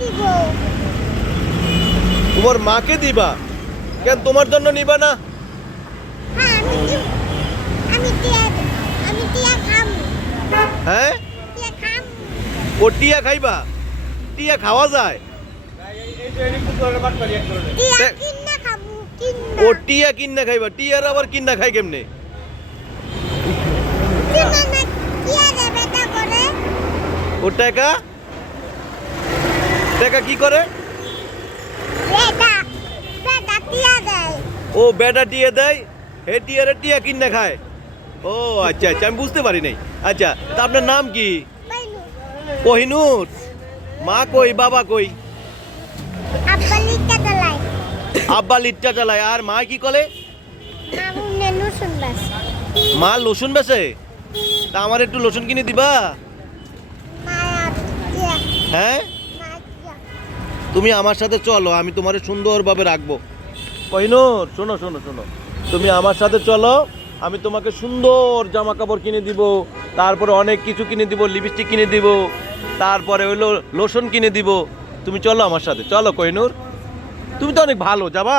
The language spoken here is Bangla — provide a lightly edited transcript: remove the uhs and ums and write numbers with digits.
দিব। তোমার মাকে দিবা? কেন তোমার জন্য নিবা না? হ্যাঁ আমি টিয়া খাম। হ্যাঁ, টিয়া খাম। ও টিয়া খাইবা? টিয়া খাওয়া যায়? টিয়া কিন্না খামু কিন্না। ও টিয়া কিন্না খাইবা? টিয়ার আবার কিন্না খাই কেমনে? কিন্না না টিয়া দেবে তা করে। ও টাকা টাকা কি করে? বেটা টিয়া দেয়। ও বেটা টিয়া দেয়, হে টিয়ারে টিয়া কিন্না খায়। ও আচ্ছা আচ্ছা, আমি বুঝতে পারি নাই। আচ্ছা, তা আপনার নাম কি? বাইনু। কোহিনুর। মা কই, বাবা কই? আব্বা লিখতে চালায়। আব্বা লিট্টা চালায়, আর মা কি করে? মামু নেনু শুনবাস। মা লসুন বেচে? তা আমার একটু লসুন কিনে দিবা? মায়া টিয়া। হ্যাঁ, মা টিয়া। তুমি আমার সাথে চলো, আমি তোমারে সুন্দরভাবে রাখবো। কোহিনুর, শোনো শোনো শোনো, তুমি আমার সাথে চলো, আমি তোমাকে সুন্দর জামা কাপড় কিনে দিব, তারপরে অনেক কিছু কিনে দিব, লিপস্টিক কিনে দিব, তারপরে হইলো লোশন কিনে দিব। তুমি চলো আমার সাথে, চলো কোহিনুর। তুমি তো অনেক ভালো, যাবা?